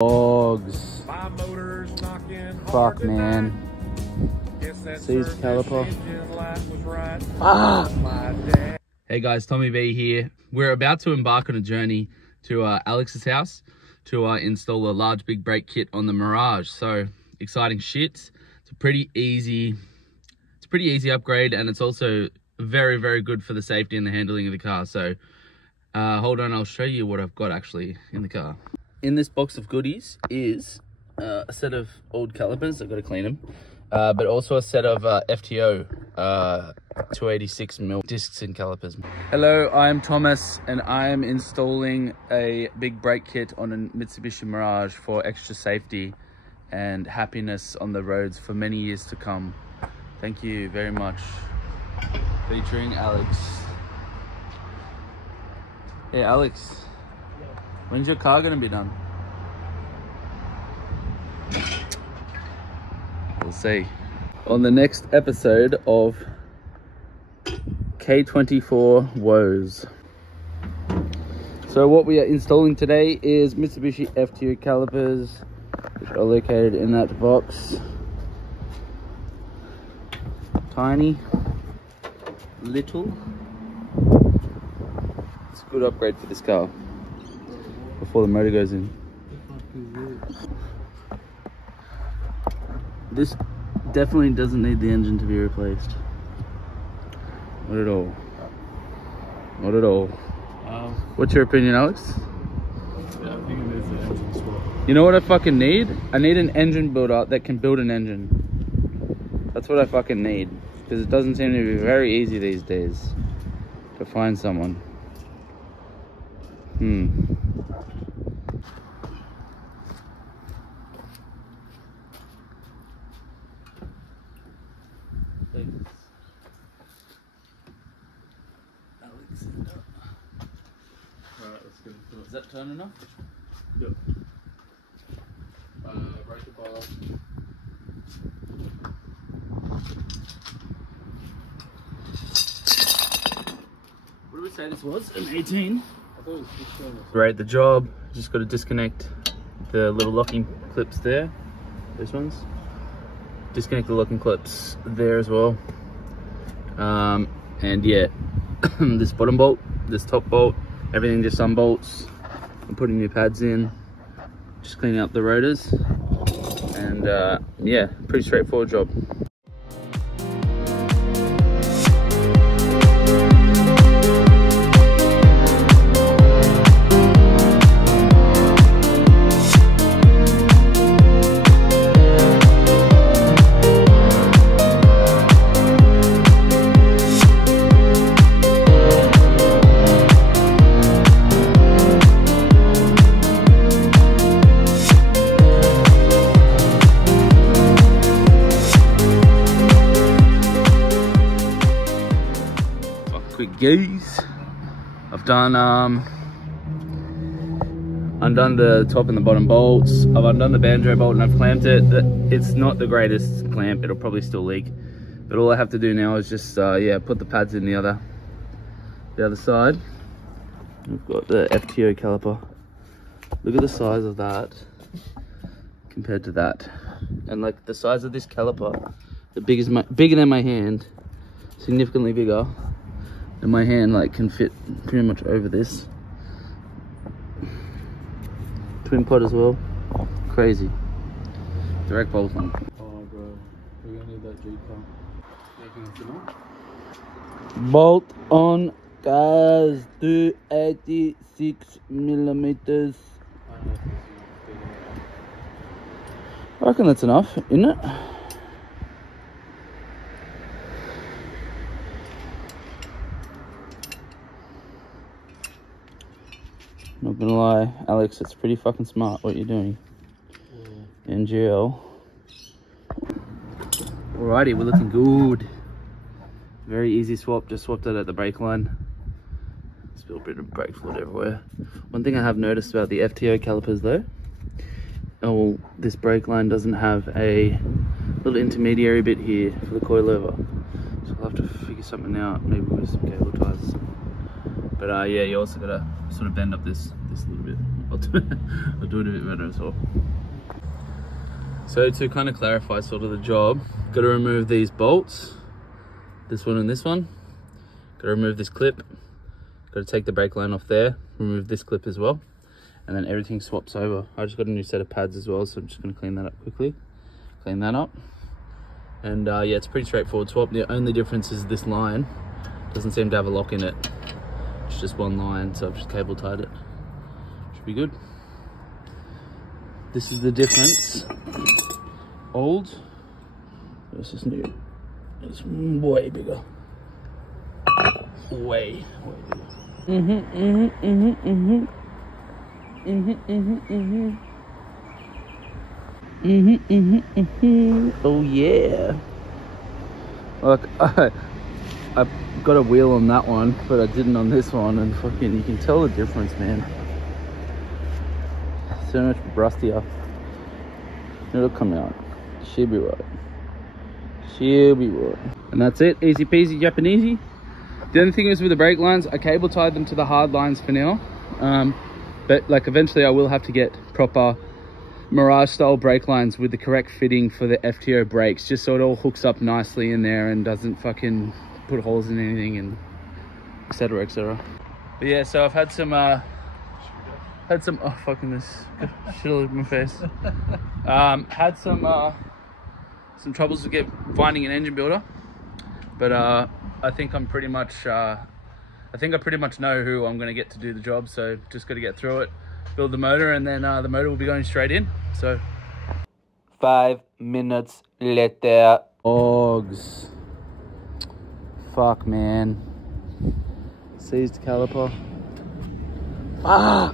Dogs. Fuck, man. Seize caliper. Ah! Hey guys, Tommy B here. We're about to embark on a journey to Alex's house to install a large big brake kit on the Mirage. So exciting shit. It's a pretty easy upgrade, and it's also very good for the safety and the handling of the car. So hold on, I'll show you what I've got actually in the car. In this box of goodies is a set of old calipers. I've got to clean them, but also a set of FTO 286mm discs and calipers. Hello, I'm Thomas, and I am installing a big brake kit on a Mitsubishi Mirage for extra safety and happiness on the roads for many years to come. Thank you very much. Featuring Alex. Hey Alex, when's your car gonna be done? We'll see. On the next episode of K24 Woes. So what we are installing today is Mitsubishi FTO calipers, which are located in that box. Tiny, little. It's a good upgrade for this car before the motor goes in. This definitely doesn't need the engine to be replaced. Not at all. Not at all. What's your opinion, Alex? Yeah, I think it needs an engine swap. You know what I fucking need? I need an engine builder that can build an engine. That's what I fucking need. Because it doesn't seem to be very easy these days to find someone. Is that turn enough? Yep. Break the bar. What did we say this was? An 18? I thought it was 16. Great, the job. Just got to disconnect the little locking clips there. Those ones. Disconnect the locking clips there as well. And yeah, this bottom bolt, this top bolt, everything just unbolts. I'm putting new pads in, just cleaning up the rotors, and yeah, pretty straightforward job. Guys, I've done undone the top and the bottom bolts. I've undone the banjo bolt and I've clamped it. It's not the greatest clamp, it'll probably still leak, but all I have to do now is just yeah, put the pads in the other side. We've got the FTO caliper. Look at the size of that compared to that, and like the size of this caliper, bigger than my hand, significantly bigger. And my hand like can fit pretty much over this. Twin pod as well. Crazy. Direct bolt on. Oh bro, we're gonna need that G-car. Bolt on, guys. 286mm. I reckon that's enough, isn't it? Not gonna lie, Alex, it's pretty fucking smart what you're doing. Yeah. NGL. Alrighty, we're looking good. Very easy swap, just swapped it at the brake line. Spilled a bit of brake fluid everywhere. One thing I have noticed about the FTO calipers though, this brake line doesn't have a little intermediary bit here for the coilover. So I'll have to figure something out, maybe with some cable ties. But yeah, you also gotta sort of bend up this this a little bit. I'll do it a bit better as well. So to kind of clarify sort of the job, got to remove these bolts, this one and this one. Got to remove this clip. Got to take the brake line off there, remove this clip as well, and then everything swaps over. I just got a new set of pads as well, so I'm just going to clean that up quickly. Clean that up. And yeah, it's a pretty straightforward swap. The only difference is this line doesn't seem to have a lock in it. It's just one line, so I've just cable tied it. Should be good. This is the difference. Old versus new. It's way bigger. Way bigger. Oh yeah. Look, I got a wheel on that one, but I didn't on this one, and fucking you can tell the difference, man. So much rustier. It'll come out. She'll be right. She'll be right. And that's it. Easy peasy Japanesey. The only thing is with the brake lines, I cable tied them to the hard lines for now. But like eventually I will have to get proper Mirage style brake lines with the correct fitting for the FTO brakes, just so it all hooks up nicely in there and doesn't fucking put holes in anything, and etc, etc. But yeah, so I've had some oh fucking this shit all over my face. Had some troubles to finding an engine builder, but I think I'm pretty much I pretty much know who I'm going to get to do the job, so just got to get through it, build the motor, and then the motor will be going straight in. So 5 minutes later. Dogs. Fuck, man. Seized caliper. Ah!